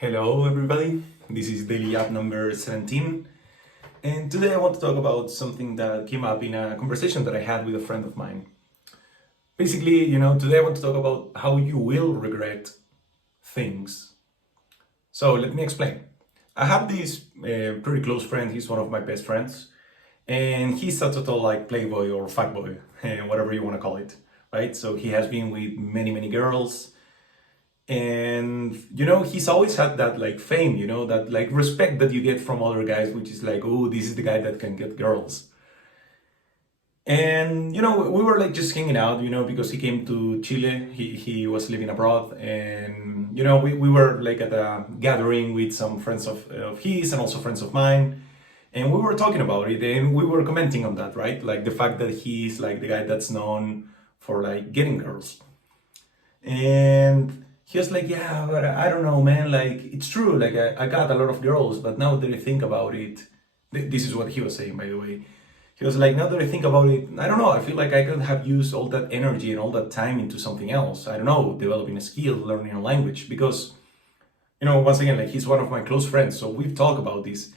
Hello everybody, this is Daily App number 17, and today I want to talk about something that came up in a conversation that I had with a friend of mine. Basically, today I want to talk about how you will regret things. So let me explain. I have this pretty close friend, he's one of my best friends, and he's a total like playboy or fuckboy, whatever you want to call it, right? So he has been with many girls, and he's always had that like fame, that like respect that you get from other guys, which is like, oh, this is the guy that can get girls. And we were like just hanging out, because he came to Chile, he was living abroad, and we were like at a gathering with some friends of his and also friends of mine, and we were talking about it and we were commenting on that, right? Like the fact that he's like the guy that's known for like getting girls. And he was like, yeah, but I don't know, man. Like, it's true. Like, I got a lot of girls, but now that I think about it, this is what he was saying, by the way. He was like, now that I think about it, I don't know. I feel like I could have used all that energy and all that time into something else. I don't know, developing a skill, learning a language. Because, once again, like, he's one of my close friends. So we've talked about this.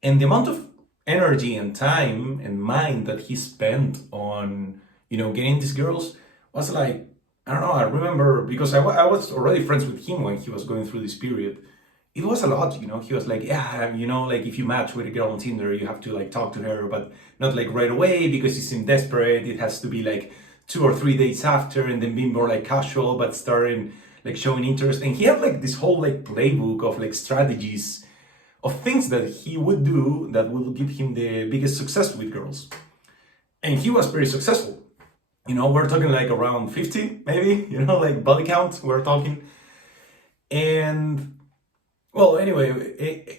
And the amount of energy and time and mind that he spent on, getting these girls was like, I don't know, I remember because I was already friends with him when he was going through this period. It was a lot, he was like, yeah, like if you match with a girl on Tinder, you have to like talk to her, but not like right away because you seem desperate. It has to be like 2 or 3 days after, and then being more like casual, but starting like showing interest. And he had like this whole like playbook of like strategies of things that he would do that will give him the biggest success with girls. And he was very successful. We're talking like around 50, maybe, like body count, we're talking. And well, anyway,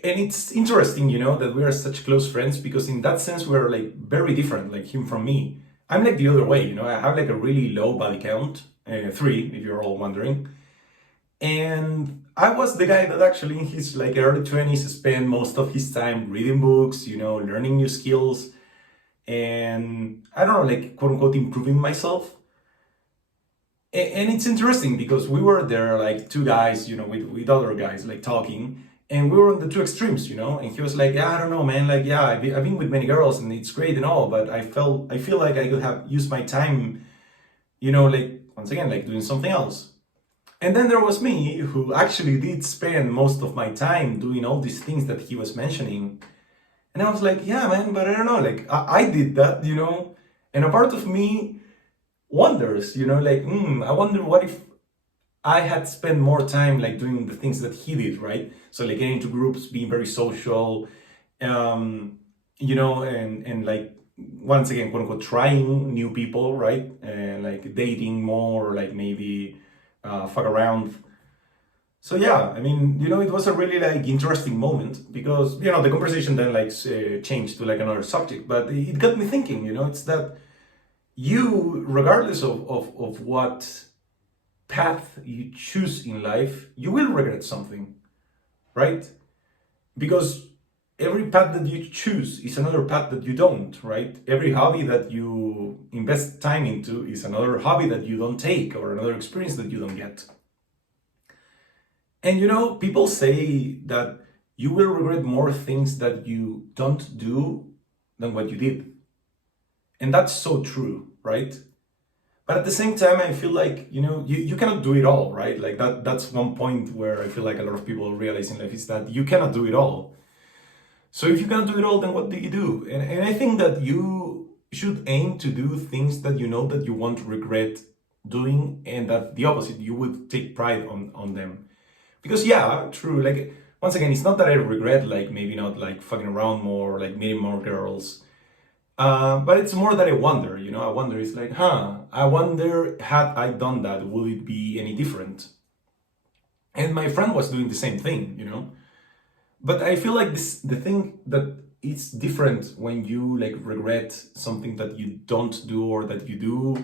and it's interesting, that we are such close friends because in that sense, we're like very different, like him from me. I'm like the other way, I have like a really low body count, 3, if you're all wondering. And I was the guy that actually in his like early 20s spent most of his time reading books, learning new skills, and I don't know, like quote unquote improving myself. And it's interesting because we were there like two guys, with other guys like talking, and we were on the two extremes, and he was like, yeah, I don't know, man, like, yeah, I've been with many girls and it's great and all, but I feel like I could have used my time, like once again, like doing something else. And then there was me who actually did spend most of my time doing all these things that he was mentioning. And I was like, yeah, man, but I don't know, like I did that, and a part of me wonders, like, I wonder what if I had spent more time like doing the things that he did, right? So like getting into groups, being very social, and like once again, quote unquote, trying new people, right? And like dating more, or like maybe fuck around. So yeah, I mean, it was a really like interesting moment because the conversation then like changed to like another subject, but it got me thinking. It's that you, regardless of what path you choose in life, you will regret something, right? Because every path that you choose is another path that you don't, right? Every hobby that you invest time into is another hobby that you don't take or another experience that you don't get. And people say that you will regret more things that you don't do than what you did. And that's so true, right? But at the same time, I feel like, you cannot do it all, right? Like that's one point where I feel like a lot of people realize in life is that you cannot do it all. So if you cannot do it all, then what do you do? And I think that you should aim to do things that you know that you won't regret doing, and that the opposite, you would take pride on them. Because yeah, true, like once again, it's not that I regret like maybe not like fucking around more, like meeting more girls. But it's more that I wonder, I wonder, it's like, I wonder, had I done that, would it be any different? And my friend was doing the same thing, But I feel like the thing that it's different when you like regret something that you don't do or that you do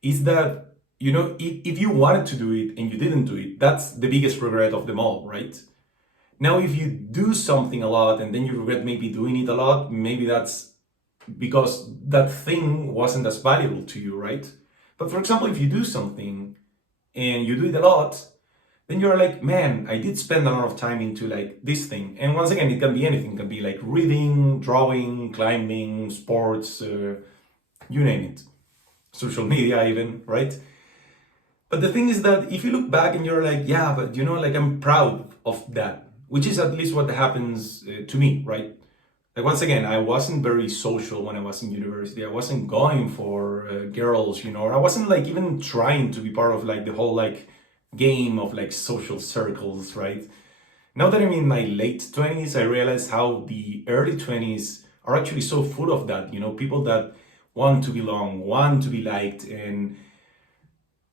is that, if you wanted to do it and you didn't do it, that's the biggest regret of them all, right? Now, if you do something a lot and then you regret maybe doing it a lot, maybe that's because that thing wasn't as valuable to you, right? But for example, if you do something and you do it a lot, then you're like, man, I did spend a lot of time into like this thing. And once again, it can be anything. It can be like reading, drawing, climbing, sports, you name it. Social media even, right? But the thing is that if you look back and you're like, yeah, but like I'm proud of that, which is at least what happens to me, right? Like once again, I wasn't very social when I was in university. I wasn't going for girls, or I wasn't like even trying to be part of like the whole like game of like social circles, right? Now that I'm in my late 20s, I realize how the early 20s are actually so full of that, people that want to belong, want to be liked, and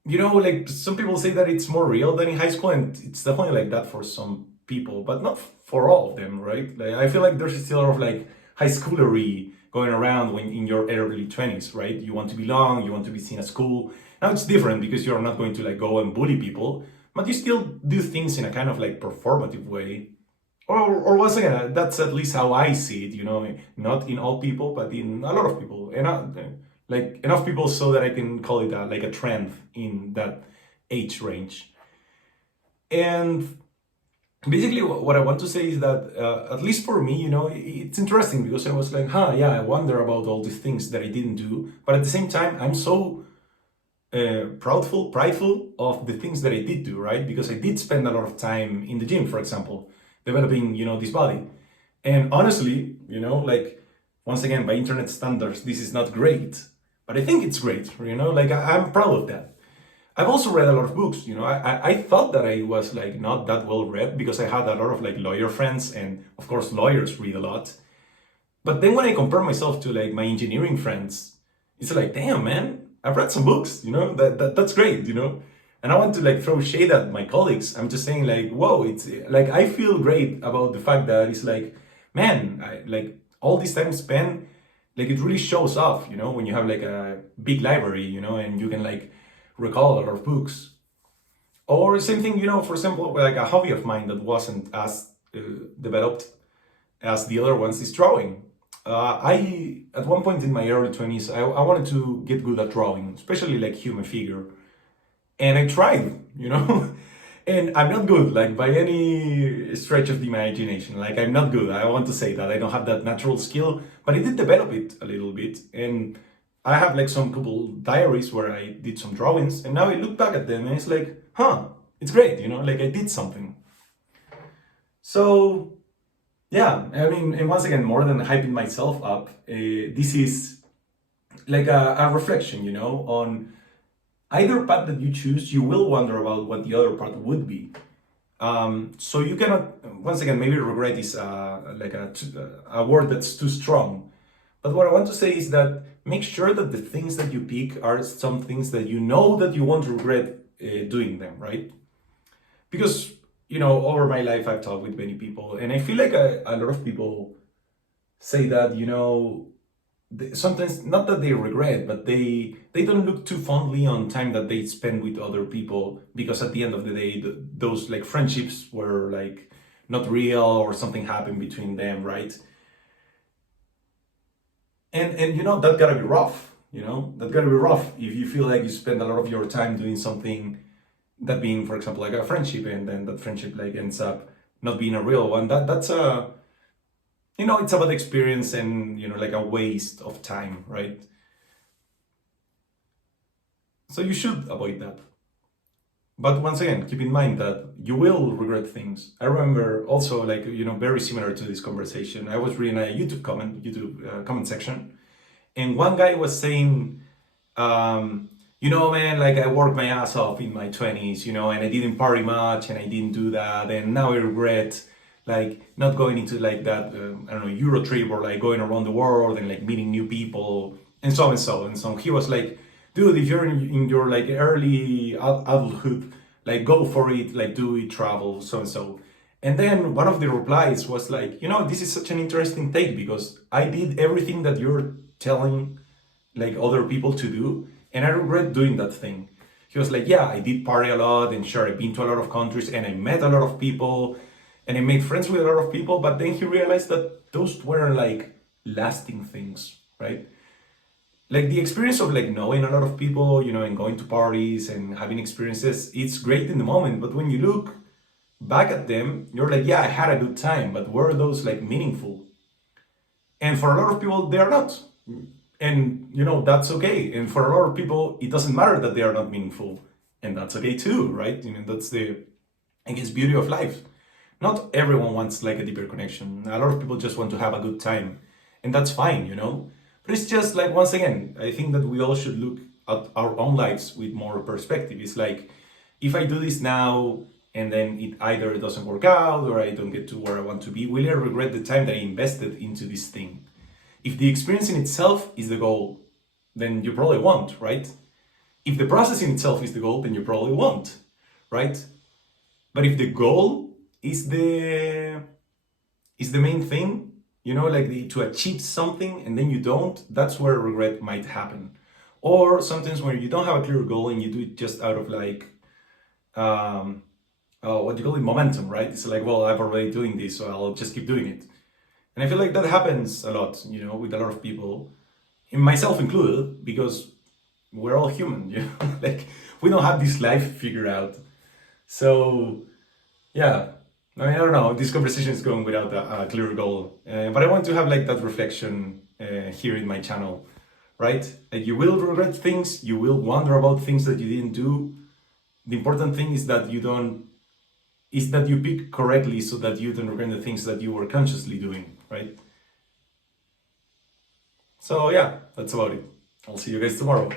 like some people say that it's more real than in high school, and it's definitely like that for some people, but not for all of them, right? Like I feel like there's still a lot of like high schoolery going around when in your early 20s, right? You want to belong, you want to be seen as cool. Now it's different because you're not going to like go and bully people, but you still do things in a kind of like performative way. Or once again, that's at least how I see it, not in all people, but in a lot of people. And like enough people so that I can call it like a trend in that age range. And basically what I want to say is that at least for me, it's interesting because I was like, yeah, I wonder about all these things that I didn't do. But at the same time, I'm so prideful of the things that I did do, right? Because I did spend a lot of time in the gym, for example, developing, this body. And honestly, like once again, by internet standards, this is not great, but I think it's great, like I'm proud of that. I've also read a lot of books, I thought that I was like not that well read because I had a lot of like lawyer friends, and of course lawyers read a lot. But then when I compare myself to like my engineering friends, it's like, damn man, I've read some books, that's great, And I want to like throw shade at my colleagues. I'm just saying like, whoa, it's like I feel great about the fact that it's like, man, like all this time spent, like it really shows off, when you have like a big library, and you can like recall a lot of books. Or same thing, for example, like a hobby of mine that wasn't as developed as the other ones is drawing. I, at one point in my early 20s, I wanted to get good at drawing, especially like human figure. And I tried, and I'm not good, like by any stretch of the imagination. Like I'm not good. I want to say that I don't have that natural skill, but I did develop it a little bit. And I have like some couple diaries where I did some drawings, and now I look back at them and it's like, it's great, like I did something. So yeah, I mean, and once again, more than hyping myself up, this is like a reflection, on either path that you choose, you will wonder about what the other path would be. So you cannot, once again, maybe regret is like a word that's too strong. But what I want to say is that make sure that the things that you pick are some things that you know that you won't regret doing them, right? Because, over my life, I've talked with many people, and I feel like a lot of people say that, sometimes not that they regret, but they don't look too fondly on time that they spend with other people, because at the end of the day, those like friendships were like not real, or something happened between them, right? And that gotta be rough, that gotta be rough if you feel like you spend a lot of your time doing something, that being, for example, like a friendship, and then that friendship like ends up not being a real one. That's a, it's about experience and, like a waste of time, right? So you should avoid that. But once again, keep in mind that you will regret things. I remember also, like, very similar to this conversation, I was reading a YouTube comment section, and one guy was saying, man, like I worked my ass off in my 20s, and I didn't party much, and I didn't do that, and now I regret like not going into like that, I don't know, Euro trip, or like going around the world and like meeting new people, and so and so and so. He was like, dude, if you're in your like early adulthood, like go for it, like do it, travel, so and so. And then one of the replies was like, this is such an interesting take, because I did everything that you're telling like other people to do, and I regret doing that thing. He was like, yeah, I did party a lot, and sure, I've been to a lot of countries, and I met a lot of people, and I made friends with a lot of people, but then he realized that those weren't like lasting things, right? like the experience of like knowing a lot of people, you know, and going to parties and having experiences, it's great in the moment, but when you look back at them, you're like, yeah, I had a good time, but were those like meaningful? And for a lot of people, they are not. And you know, that's okay. And for a lot of people, it doesn't matter that they are not meaningful. And that's okay too, right? You know, that's the, I guess, beauty of life. Not everyone wants like a deeper connection. A lot of people just want to have a good time. And that's fine, you know? But it's just like, once again, I think that we all should look at our own lives with more perspective. It's like, if I do this now and then it either doesn't work out or I don't get to where I want to be, will I regret the time that I invested into this thing? If the experience in itself is the goal, then you probably won't, right? If the process in itself is the goal, then you probably won't, right? But if the goal is the main thing, you know, like to achieve something and then you don't, that's where regret might happen. Or sometimes when you don't have a clear goal and you do it just out of like, what do you call it, momentum, right? It's like, well, I'm already doing this, so I'll just keep doing it. And I feel like that happens a lot, you know, with a lot of people, and myself included, because we're all human, you know, like we don't have this life figured out. So, yeah, I mean, I don't know, this conversation is going without a clear goal, but I want to have like that reflection here in my channel, right? Like you will regret things, you will wonder about things that you didn't do. The important thing is that you pick correctly so that you don't regret the things that you were consciously doing, right? So yeah, that's about it. I'll see you guys tomorrow.